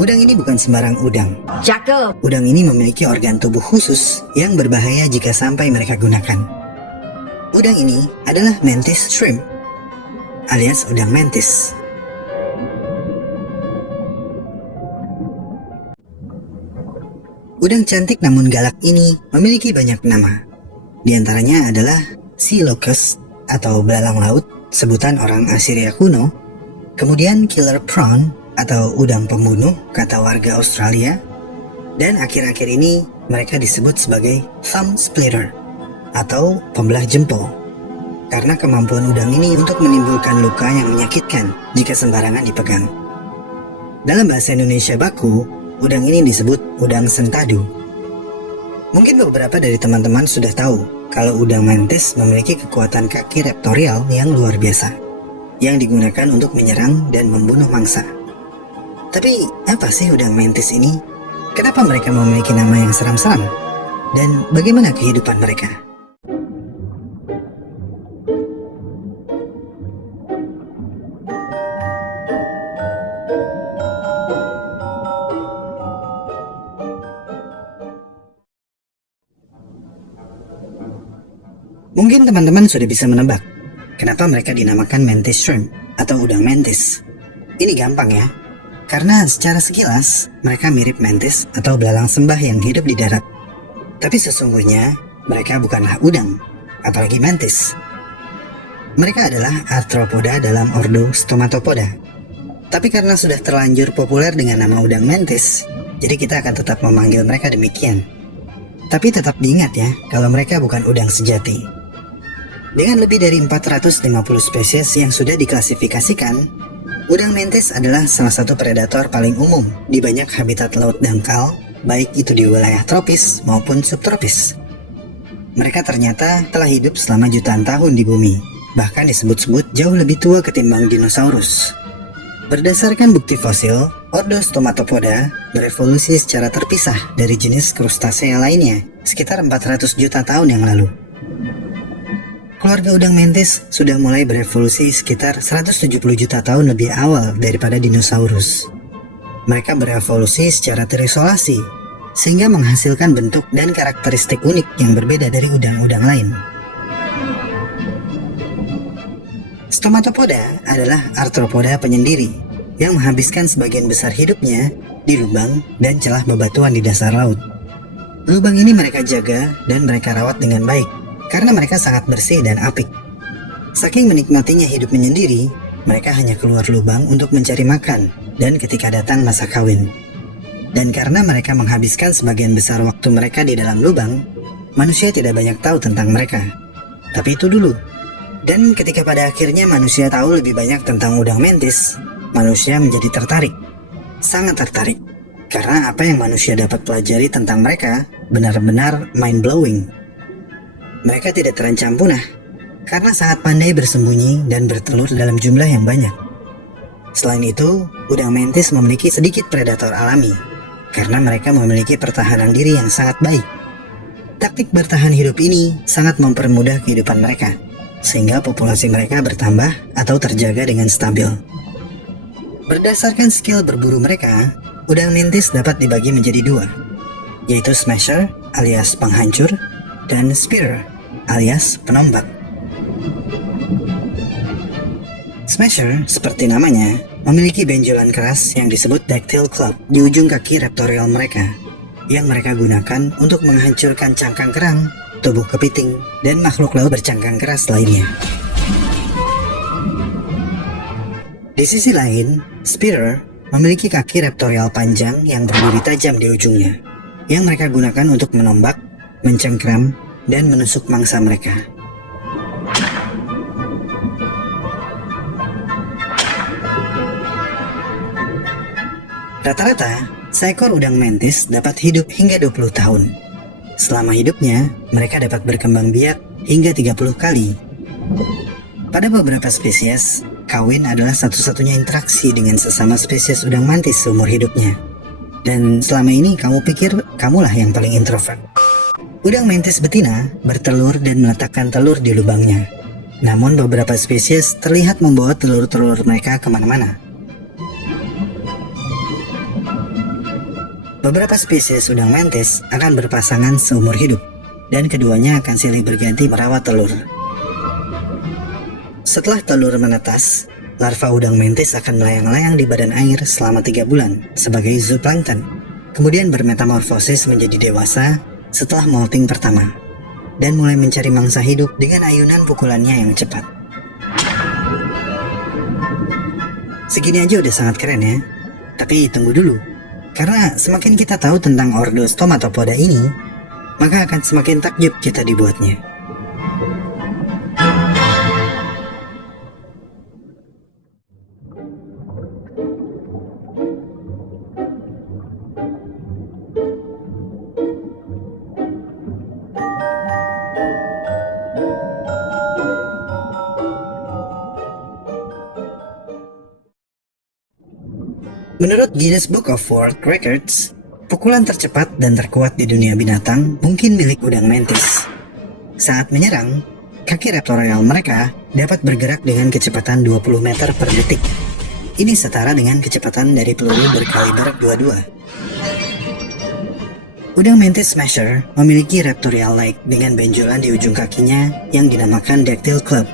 Udang ini bukan sembarang udang. Cakep. Udang ini memiliki organ tubuh khusus yang berbahaya jika sampai mereka gunakan. Udang ini adalah mantis shrimp, alias udang mantis. Udang cantik namun galak ini memiliki banyak nama. Di antaranya adalah sea locust atau belalang laut, sebutan orang Assyria kuno. Kemudian killer prawn atau udang pembunuh, kata warga Australia. Dan akhir-akhir ini mereka disebut sebagai thumb splitter atau pembelah jempol, karena kemampuan udang ini untuk menimbulkan luka yang menyakitkan jika sembarangan dipegang. Dalam bahasa Indonesia baku, udang ini disebut udang sentadu. Mungkin beberapa dari teman-teman sudah tahu kalau udang mantis memiliki kekuatan kaki reptorial yang luar biasa, yang digunakan untuk menyerang dan membunuh mangsa. Tapi apa sih udang mantis ini? Kenapa mereka memiliki nama yang seram-seram? Dan bagaimana kehidupan mereka? Mungkin teman-teman sudah bisa menebak kenapa mereka dinamakan mantis shrimp atau udang mantis. Ini gampang ya, karena secara sekilas mereka mirip mantis atau belalang sembah yang hidup di darat. Tapi sesungguhnya mereka bukanlah udang, apalagi mantis. Mereka adalah arthropoda dalam ordo Stomatopoda. Tapi karena sudah terlanjur populer dengan nama udang mantis, jadi kita akan tetap memanggil mereka demikian. Tapi tetap diingat ya, kalau mereka bukan udang sejati. Dengan lebih dari 450 spesies yang sudah diklasifikasikan, udang mantis adalah salah satu predator paling umum di banyak habitat laut dangkal, baik itu di wilayah tropis maupun subtropis. Mereka ternyata telah hidup selama jutaan tahun di bumi, bahkan disebut-sebut jauh lebih tua ketimbang dinosaurus. Berdasarkan bukti fosil, ordo Stomatopoda berevolusi secara terpisah dari jenis krustasea lainnya sekitar 400 juta tahun yang lalu. Keluarga udang mantis sudah mulai berevolusi sekitar 170 juta tahun lebih awal daripada dinosaurus. Mereka berevolusi secara terisolasi, sehingga menghasilkan bentuk dan karakteristik unik yang berbeda dari udang-udang lain. Stomatopoda adalah arthropoda penyendiri yang menghabiskan sebagian besar hidupnya di lubang dan celah bebatuan di dasar laut. Lubang ini mereka jaga dan mereka rawat dengan baik, karena mereka sangat bersih dan apik. Saking menikmatinya hidup menyendiri, mereka hanya keluar lubang untuk mencari makan dan ketika datang masa kawin. Dan karena mereka menghabiskan sebagian besar waktu mereka di dalam lubang, manusia tidak banyak tahu tentang mereka. Tapi itu dulu. Dan ketika pada akhirnya manusia tahu lebih banyak tentang udang mantis, manusia menjadi tertarik. Sangat tertarik. Karena apa yang manusia dapat pelajari tentang mereka benar-benar mind-blowing. Mereka tidak terancam punah, karena sangat pandai bersembunyi dan bertelur dalam jumlah yang banyak. Selain itu, udang mantis memiliki sedikit predator alami, karena mereka memiliki pertahanan diri yang sangat baik. Taktik bertahan hidup ini sangat mempermudah kehidupan mereka, sehingga populasi mereka bertambah atau terjaga dengan stabil. Berdasarkan skill berburu mereka, udang mantis dapat dibagi menjadi dua, yaitu smasher alias penghancur, dan spearer alias penombak. Smasher, seperti namanya, memiliki benjolan keras yang disebut dactyl club di ujung kaki reptorial mereka, yang mereka gunakan untuk menghancurkan cangkang kerang, tubuh kepiting, dan makhluk laut bercangkang keras lainnya. Di sisi lain, spearer memiliki kaki reptorial panjang yang berduri tajam di ujungnya, yang mereka gunakan untuk menombak, mencengkram, dan menusuk mangsa mereka. Rata-rata, seekor udang mantis dapat hidup hingga 20 tahun. Selama hidupnya, mereka dapat berkembang biak hingga 30 kali. Pada beberapa spesies, kawin adalah satu-satunya interaksi dengan sesama spesies udang mantis seumur hidupnya. Dan selama ini kamu pikir kamulah yang paling introvert. Udang mantis betina bertelur dan meletakkan telur di lubangnya. Namun beberapa spesies terlihat membawa telur-telur mereka kemana-mana. Beberapa spesies udang mantis akan berpasangan seumur hidup, dan keduanya akan silih berganti merawat telur. Setelah telur menetas, larva udang mantis akan melayang-layang di badan air selama 3 bulan sebagai zooplankton, kemudian bermetamorfosis menjadi dewasa setelah molting pertama, dan mulai mencari mangsa hidup dengan ayunan pukulannya yang cepat. Segini aja udah sangat keren ya, tapi tunggu dulu. Karena semakin kita tahu tentang ordo Stomatopoda ini, maka akan semakin takjub kita dibuatnya. Menurut Guinness Book of World Records, pukulan tercepat dan terkuat di dunia binatang mungkin milik udang mantis. Saat menyerang, kaki reptorial mereka dapat bergerak dengan kecepatan 20 meter per detik. Ini setara dengan kecepatan dari peluru berkaliber 22. Udang mantis smasher memiliki reptorial leg dengan benjolan di ujung kakinya yang dinamakan dactyl club.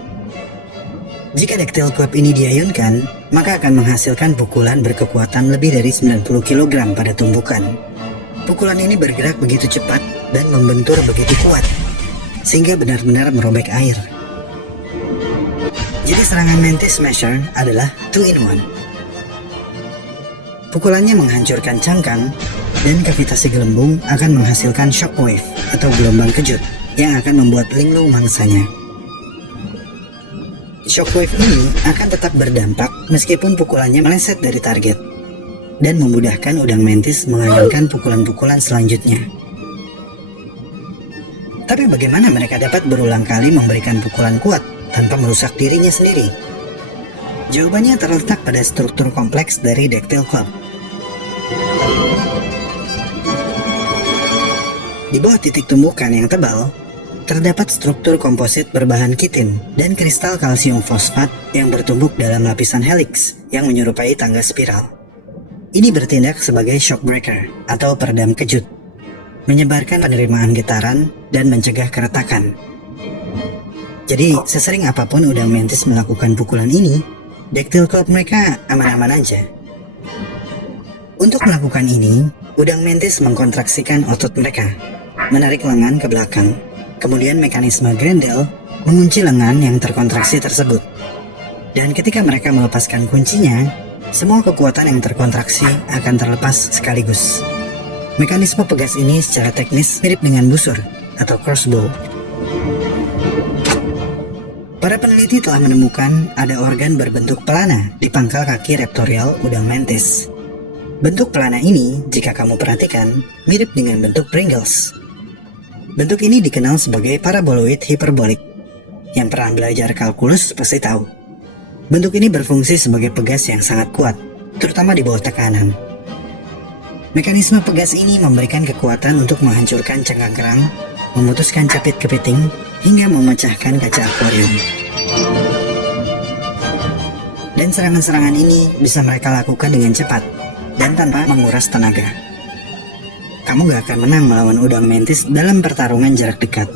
Jika dactyl club ini diayunkan, maka akan menghasilkan pukulan berkekuatan lebih dari 90 kg pada tumbukan. Pukulan ini bergerak begitu cepat dan membentur begitu kuat, sehingga benar-benar merobek air. Jadi serangan mantis smasher adalah 2-in-1. Pukulannya menghancurkan cangkang, dan kavitasi gelembung akan menghasilkan shockwave atau gelombang kejut yang akan membuat linglung mangsanya. Shockwave ini akan tetap berdampak meskipun pukulannya meleset dari target, dan memudahkan udang mantis mengayunkan pukulan-pukulan selanjutnya. Tapi bagaimana mereka dapat berulang kali memberikan pukulan kuat tanpa merusak dirinya sendiri? Jawabannya terletak pada struktur kompleks dari dactyl club. Di bawah titik tumbukan yang tebal, terdapat struktur komposit berbahan kitin dan kristal kalsium fosfat yang bertumbuk dalam lapisan helix yang menyerupai tangga spiral. Ini bertindak sebagai shock breaker atau peredam kejut, menyebarkan penerimaan getaran dan mencegah keretakan. Jadi, sesering apapun udang mantis melakukan pukulan ini, dactyl club mereka aman-aman aja. Untuk melakukan ini, udang mantis mengkontraksikan otot mereka, menarik lengan ke belakang. Kemudian mekanisme Grendel mengunci lengan yang terkontraksi tersebut. Dan ketika mereka melepaskan kuncinya, semua kekuatan yang terkontraksi akan terlepas sekaligus. Mekanisme pegas ini secara teknis mirip dengan busur atau crossbow. Para peneliti telah menemukan ada organ berbentuk pelana di pangkal kaki reptorial udang mantis. Bentuk pelana ini, jika kamu perhatikan, mirip dengan bentuk Pringles. Bentuk ini dikenal sebagai paraboloid hiperbolik. Yang pernah belajar kalkulus pasti tahu. Bentuk ini berfungsi sebagai pegas yang sangat kuat, terutama di bawah tekanan. Mekanisme pegas ini memberikan kekuatan untuk menghancurkan cangkang kerang, memutuskan capit kepiting, hingga memecahkan kaca akuarium. Dan serangan-serangan ini bisa mereka lakukan dengan cepat dan tanpa menguras tenaga. Kamu gak akan menang melawan udang mantis dalam pertarungan jarak dekat,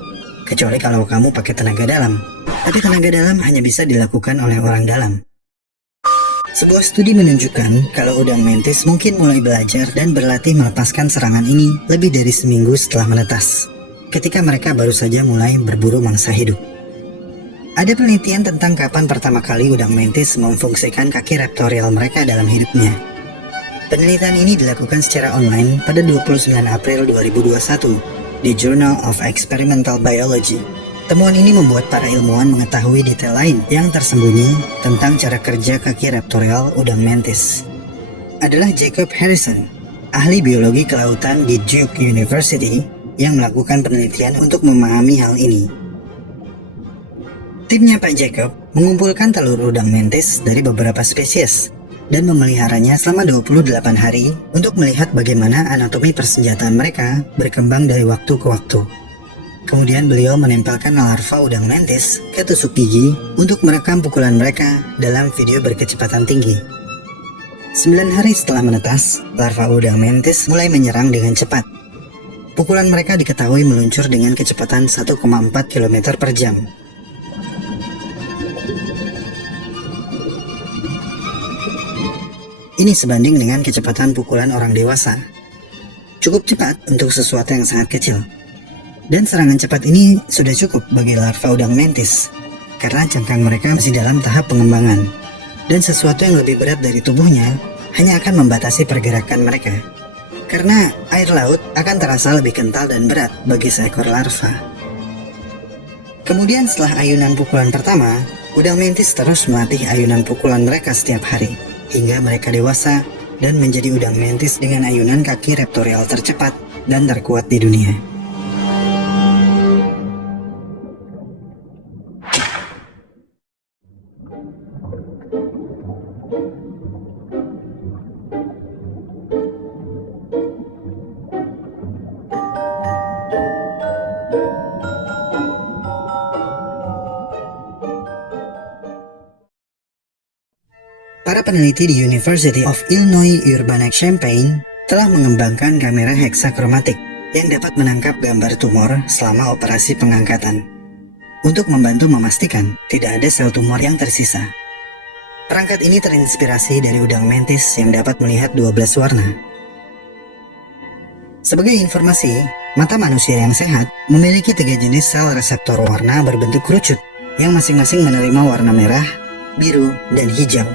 kecuali kalau kamu pakai tenaga dalam. Tapi tenaga dalam hanya bisa dilakukan oleh orang dalam. Sebuah studi menunjukkan kalau udang mantis mungkin mulai belajar dan berlatih melepaskan serangan ini lebih dari seminggu setelah menetas, ketika mereka baru saja mulai berburu mangsa hidup. Ada penelitian tentang kapan pertama kali udang mantis memfungsikan kaki reptorial mereka dalam hidupnya. Penelitian ini dilakukan secara online pada 29 April 2021 di Journal of Experimental Biology. Temuan ini membuat para ilmuwan mengetahui detail lain yang tersembunyi tentang cara kerja kaki reptorial udang mantis. Adalah Jacob Harrison, ahli biologi kelautan di Duke University yang melakukan penelitian untuk memahami hal ini. Timnya Pak Jacob mengumpulkan telur udang mantis dari beberapa spesies dan memeliharanya selama 28 hari untuk melihat bagaimana anatomi persenjataan mereka berkembang dari waktu ke waktu. Kemudian beliau menempelkan larva udang mantis ke tusuk gigi untuk merekam pukulan mereka dalam video berkecepatan tinggi. 9 hari setelah menetas, larva udang mantis mulai menyerang dengan cepat. Pukulan mereka diketahui meluncur dengan kecepatan 1,4 km per jam. Ini sebanding dengan kecepatan pukulan orang dewasa. Cukup cepat untuk sesuatu yang sangat kecil. Dan serangan cepat ini sudah cukup bagi larva udang mantis, karena cangkang mereka masih dalam tahap pengembangan. Dan sesuatu yang lebih berat dari tubuhnya hanya akan membatasi pergerakan mereka. Karena air laut akan terasa lebih kental dan berat bagi seekor larva. Kemudian setelah ayunan pukulan pertama, udang mantis terus melatih ayunan pukulan mereka setiap hari, hingga mereka dewasa dan menjadi udang mantis dengan ayunan kaki reptorial tercepat dan terkuat di dunia. Para peneliti di University of Illinois Urbana-Champaign telah mengembangkan kamera heksakromatik yang dapat menangkap gambar tumor selama operasi pengangkatan, untuk membantu memastikan tidak ada sel tumor yang tersisa. Perangkat ini terinspirasi dari udang mantis yang dapat melihat 12 warna. Sebagai informasi, mata manusia yang sehat memiliki 3 jenis sel reseptor warna berbentuk kerucut yang masing-masing menerima warna merah, biru, dan hijau.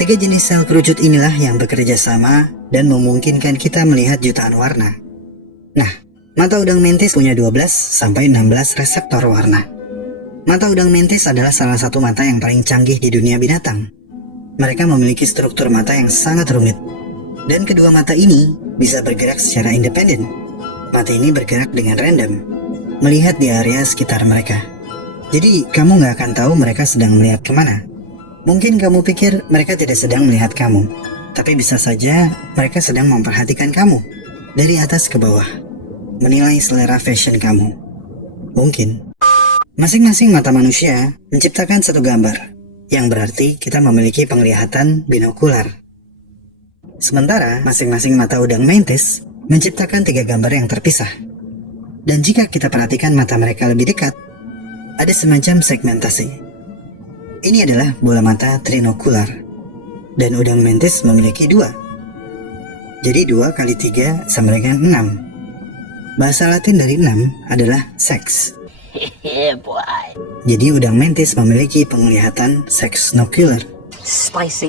3 jenis sel kerucut inilah yang bekerja sama dan memungkinkan kita melihat jutaan warna. Nah, mata udang mantis punya 12-16 reseptor warna. Mata udang mantis adalah salah satu mata yang paling canggih di dunia binatang. Mereka memiliki struktur mata yang sangat rumit. Dan kedua mata ini bisa bergerak secara independen. Mata ini bergerak dengan random, melihat di area sekitar mereka. Jadi, kamu nggak akan tahu mereka sedang melihat kemana. Mungkin kamu pikir mereka tidak sedang melihat kamu, tapi bisa saja mereka sedang memperhatikan kamu dari atas ke bawah, menilai selera fashion kamu. Mungkin. Masing-masing mata manusia menciptakan satu gambar, yang berarti kita memiliki penglihatan binokular. Sementara masing-masing mata udang mantis menciptakan 3 gambar yang terpisah. Dan jika kita perhatikan mata mereka lebih dekat, ada semacam segmentasi. Ini adalah bola mata trinokular, dan udang mantis memiliki 2. Jadi 2 kali 3 sama dengan 6. Bahasa Latin dari 6 adalah sex. Jadi udang mantis memiliki penglihatan sexnocular. Spicy.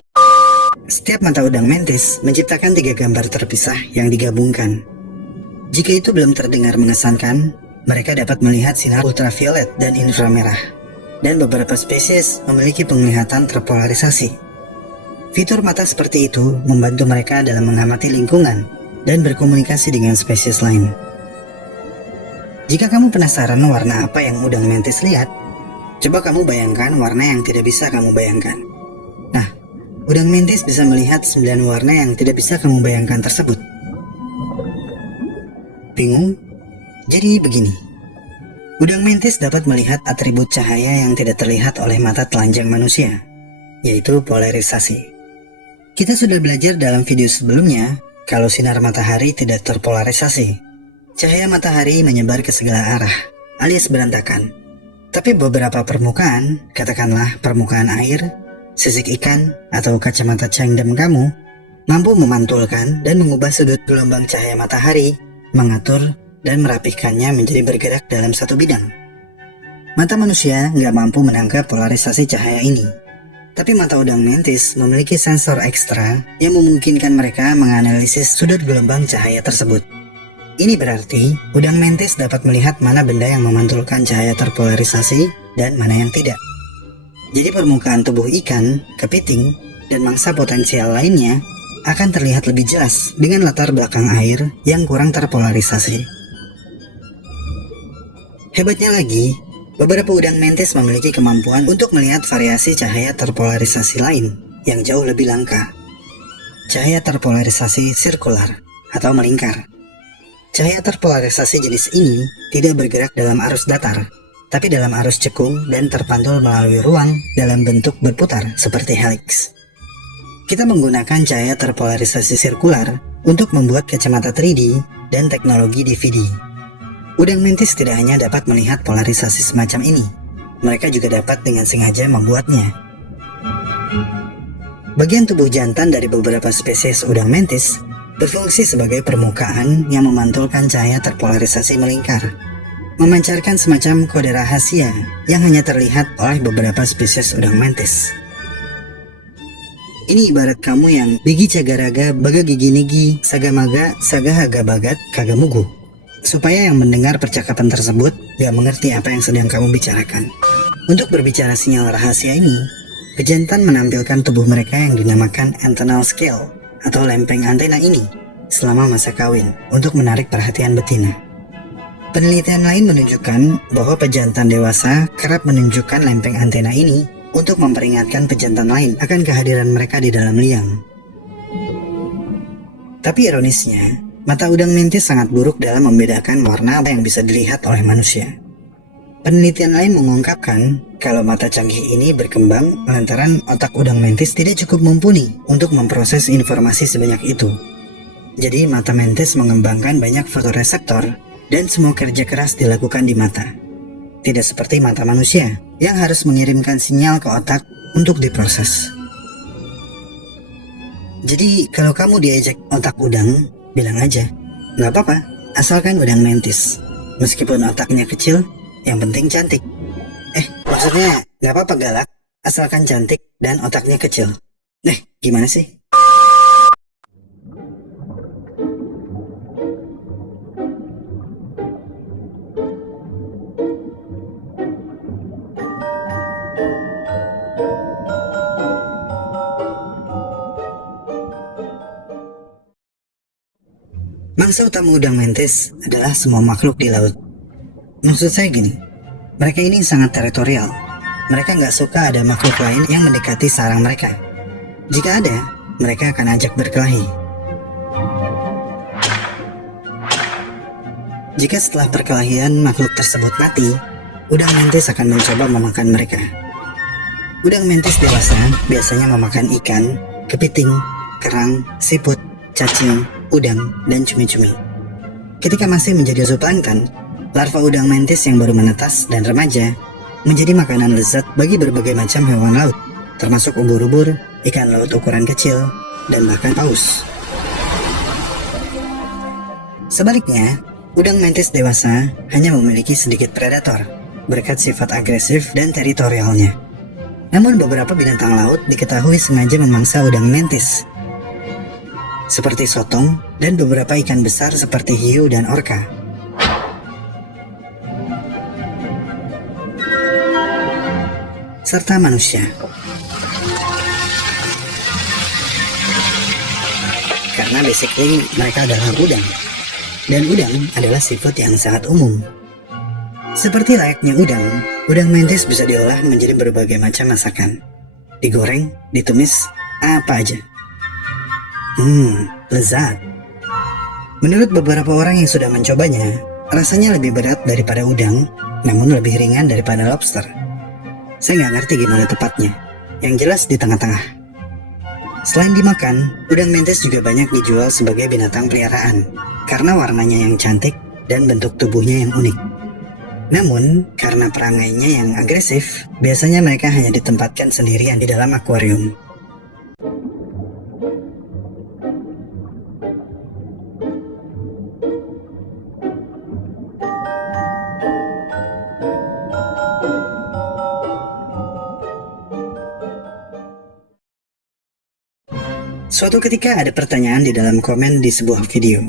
Setiap mata udang mantis menciptakan 3 gambar terpisah yang digabungkan. Jika itu belum terdengar mengesankan, mereka dapat melihat sinar ultraviolet dan inframerah. Dan beberapa spesies memiliki penglihatan terpolarisasi. Fitur mata seperti itu membantu mereka dalam mengamati lingkungan dan berkomunikasi dengan spesies lain. Jika kamu penasaran warna apa yang udang mantis lihat, coba kamu bayangkan warna yang tidak bisa kamu bayangkan. Nah, udang mantis bisa melihat 9 warna yang tidak bisa kamu bayangkan tersebut. Bingung? Jadi begini. Udang mantis dapat melihat atribut cahaya yang tidak terlihat oleh mata telanjang manusia, yaitu polarisasi. Kita sudah belajar dalam video sebelumnya kalau sinar matahari tidak terpolarisasi. Cahaya matahari menyebar ke segala arah, alias berantakan. Tapi beberapa permukaan, katakanlah permukaan air, sisik ikan, atau kacamata cangdem kamu, mampu memantulkan dan mengubah sudut gelombang cahaya matahari, mengatur dan merapihkannya menjadi bergerak dalam satu bidang. Mata manusia nggak mampu menangkap polarisasi cahaya ini. Tapi mata udang mantis memiliki sensor ekstra yang memungkinkan mereka menganalisis sudut gelombang cahaya tersebut. Ini berarti udang mantis dapat melihat mana benda yang memantulkan cahaya terpolarisasi dan mana yang tidak. Jadi permukaan tubuh ikan, kepiting, dan mangsa potensial lainnya akan terlihat lebih jelas dengan latar belakang air yang kurang terpolarisasi. Hebatnya lagi, beberapa udang mantis memiliki kemampuan untuk melihat variasi cahaya terpolarisasi lain yang jauh lebih langka. Cahaya terpolarisasi sirkular atau melingkar. Cahaya terpolarisasi jenis ini tidak bergerak dalam arus datar, tapi dalam arus cekung dan terpantul melalui ruang dalam bentuk berputar seperti helix. Kita menggunakan cahaya terpolarisasi sirkular untuk membuat kacamata 3D dan teknologi DVD. Udang mantis tidak hanya dapat melihat polarisasi semacam ini, mereka juga dapat dengan sengaja membuatnya. Bagian tubuh jantan dari beberapa spesies udang mantis berfungsi sebagai permukaan yang memantulkan cahaya terpolarisasi melingkar, memancarkan semacam kode rahasia yang hanya terlihat oleh beberapa spesies udang mantis. Ini ibarat kamu yang bigi cagaraga baga gigi nigi sagamaga sagahaga bagat kagamugu, supaya yang mendengar percakapan tersebut gak mengerti apa yang sedang kamu bicarakan. Untuk berbicara sinyal rahasia ini, pejantan menampilkan tubuh mereka yang dinamakan antennal scale atau lempeng antena ini selama masa kawin untuk menarik perhatian betina. Penelitian lain menunjukkan bahwa pejantan dewasa kerap menunjukkan lempeng antena ini untuk memperingatkan pejantan lain akan kehadiran mereka di dalam liang. Tapi ironisnya, mata udang mantis sangat buruk dalam membedakan warna apa yang bisa dilihat oleh manusia. Penelitian lain mengungkapkan kalau mata canggih ini berkembang lantaran otak udang mantis tidak cukup mumpuni untuk memproses informasi sebanyak itu. Jadi mata mantis mengembangkan banyak fotoreseptor dan semua kerja keras dilakukan di mata. Tidak seperti mata manusia yang harus mengirimkan sinyal ke otak untuk diproses. Jadi kalau kamu diajak otak udang, bilang aja, nggak apa-apa, asalkan udang mantis. Meskipun otaknya kecil, yang penting cantik. Maksudnya nggak apa-apa galak, asalkan cantik dan otaknya kecil. Gimana sih? Mangsa utama udang mantis adalah semua makhluk di laut. Maksud saya gini, mereka ini sangat teritorial. Mereka nggak suka ada makhluk lain yang mendekati sarang mereka. Jika ada, mereka akan ajak berkelahi. Jika setelah perkelahian makhluk tersebut mati, udang mantis akan mencoba memakan mereka. Udang mantis dewasa biasanya memakan ikan, kepiting, kerang, siput, cacing, udang, dan cumi-cumi. Ketika masih menjadi zooplankton, larva udang mantis yang baru menetas dan remaja menjadi makanan lezat bagi berbagai macam hewan laut, termasuk ubur-ubur, ikan laut ukuran kecil, dan bahkan paus. Sebaliknya, udang mantis dewasa hanya memiliki sedikit predator berkat sifat agresif dan teritorialnya. Namun beberapa binatang laut diketahui sengaja memangsa udang mantis, seperti sotong dan beberapa ikan besar seperti hiu dan orca. Serta manusia. Karena basically mereka adalah udang. Dan udang adalah seafood yang sangat umum. Seperti layaknya udang mantis bisa diolah menjadi berbagai macam masakan. Digoreng, ditumis, apa aja. Lezat. Menurut beberapa orang yang sudah mencobanya, rasanya lebih berat daripada udang, namun lebih ringan daripada lobster. Saya nggak ngerti gimana tepatnya, yang jelas di tengah-tengah. Selain dimakan, udang mantis juga banyak dijual sebagai binatang peliharaan, karena warnanya yang cantik dan bentuk tubuhnya yang unik. Namun, karena perangainya yang agresif, biasanya mereka hanya ditempatkan sendirian di dalam akuarium. Suatu ketika ada pertanyaan di dalam komen di sebuah video.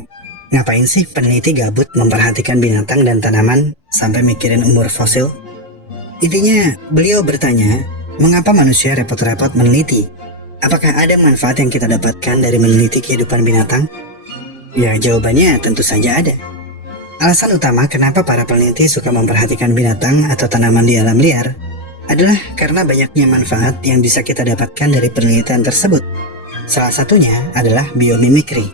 Ngapain sih peneliti gabut memperhatikan binatang dan tanaman sampai mikirin umur fosil? Intinya, beliau bertanya, mengapa manusia repot-repot meneliti? Apakah ada manfaat yang kita dapatkan dari meneliti kehidupan binatang? Ya, jawabannya tentu saja ada. Alasan utama kenapa para peneliti suka memperhatikan binatang atau tanaman di alam liar adalah karena banyaknya manfaat yang bisa kita dapatkan dari penelitian tersebut. Salah satunya adalah biomimikri.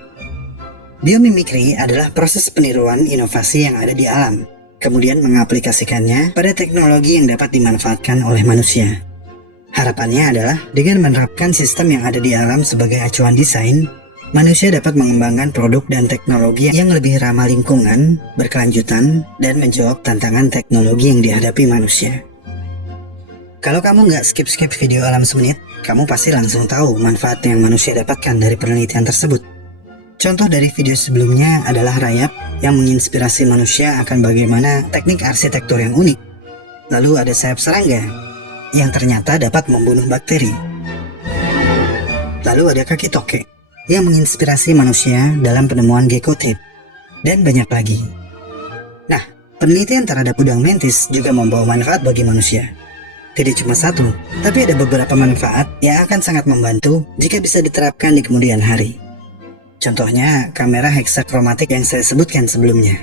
Biomimikri adalah proses peniruan inovasi yang ada di alam, kemudian mengaplikasikannya pada teknologi yang dapat dimanfaatkan oleh manusia. Harapannya adalah dengan menerapkan sistem yang ada di alam sebagai acuan desain, manusia dapat mengembangkan produk dan teknologi yang lebih ramah lingkungan, berkelanjutan, dan menjawab tantangan teknologi yang dihadapi manusia. Kalau kamu nggak skip-skip video alam semenit, kamu pasti langsung tahu manfaat yang manusia dapatkan dari penelitian tersebut. Contoh dari video sebelumnya adalah rayap yang menginspirasi manusia akan bagaimana teknik arsitektur yang unik. Lalu ada sayap serangga yang ternyata dapat membunuh bakteri. Lalu ada kaki tokek yang menginspirasi manusia dalam penemuan gecko tape. Dan banyak lagi. Nah, penelitian terhadap udang mantis juga membawa manfaat bagi manusia. Tidak cuma satu, tapi ada beberapa manfaat yang akan sangat membantu jika bisa diterapkan di kemudian hari. Contohnya, kamera heksakromatik yang saya sebutkan sebelumnya.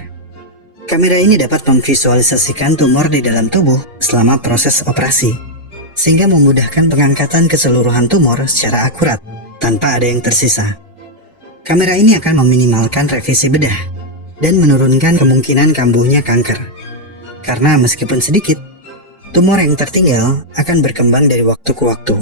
Kamera ini dapat memvisualisasikan tumor di dalam tubuh selama proses operasi, sehingga memudahkan pengangkatan keseluruhan tumor secara akurat, tanpa ada yang tersisa. Kamera ini akan meminimalkan revisi bedah, dan menurunkan kemungkinan kambuhnya kanker. Karena meskipun sedikit, tumor yang tertinggal akan berkembang dari waktu ke waktu.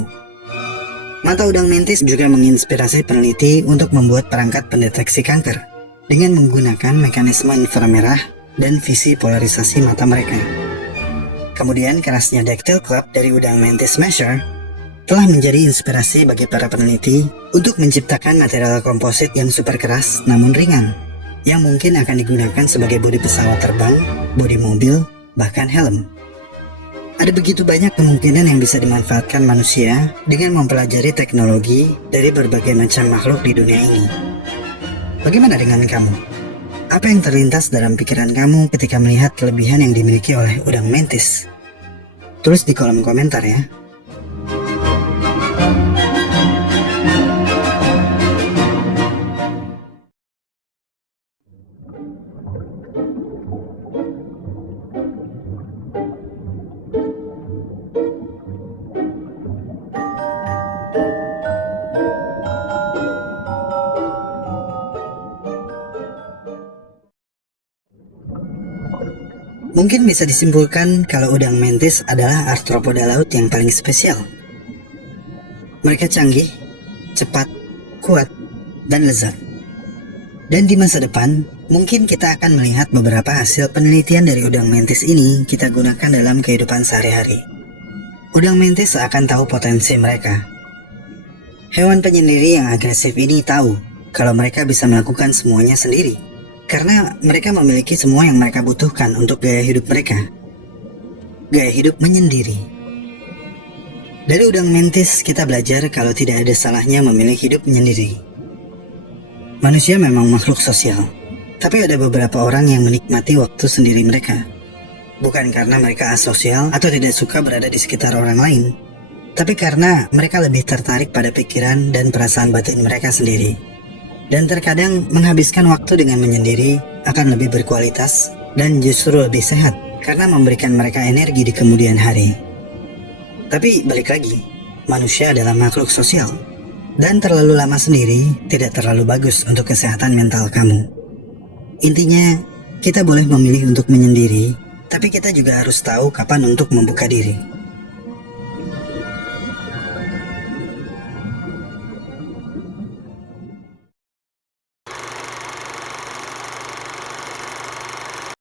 Mata udang mantis juga menginspirasi peneliti untuk membuat perangkat pendeteksi kanker dengan menggunakan mekanisme inframerah dan visi polarisasi mata mereka. Kemudian kerasnya dactyl club dari udang mantis measure telah menjadi inspirasi bagi para peneliti untuk menciptakan material komposit yang super keras namun ringan, yang mungkin akan digunakan sebagai bodi pesawat terbang, bodi mobil, bahkan helm. Ada begitu banyak kemungkinan yang bisa dimanfaatkan manusia dengan mempelajari teknologi dari berbagai macam makhluk di dunia ini. Bagaimana dengan kamu? Apa yang terlintas dalam pikiran kamu ketika melihat kelebihan yang dimiliki oleh udang mantis? Tulis di kolom komentar ya. Mungkin bisa disimpulkan kalau udang mantis adalah arthropoda laut yang paling spesial. Mereka canggih, cepat, kuat, dan lezat. Dan di masa depan, mungkin kita akan melihat beberapa hasil penelitian dari udang mantis ini kita gunakan dalam kehidupan sehari-hari. Udang mantis akan tahu potensi mereka. Hewan penyendiri yang agresif ini tahu kalau mereka bisa melakukan semuanya sendiri. Karena mereka memiliki semua yang mereka butuhkan untuk gaya hidup mereka. Gaya hidup menyendiri. Dari udang mantis kita belajar kalau tidak ada salahnya memilih hidup menyendiri. Manusia memang makhluk sosial, tapi ada beberapa orang yang menikmati waktu sendiri mereka. Bukan karena mereka asosial atau tidak suka berada di sekitar orang lain, tapi karena mereka lebih tertarik pada pikiran dan perasaan batin mereka sendiri. Dan terkadang menghabiskan waktu dengan menyendiri akan lebih berkualitas dan justru lebih sehat karena memberikan mereka energi di kemudian hari. Tapi balik lagi, manusia adalah makhluk sosial dan terlalu lama sendiri tidak terlalu bagus untuk kesehatan mental kamu. Intinya, kita boleh memilih untuk menyendiri, tapi kita juga harus tahu kapan untuk membuka diri.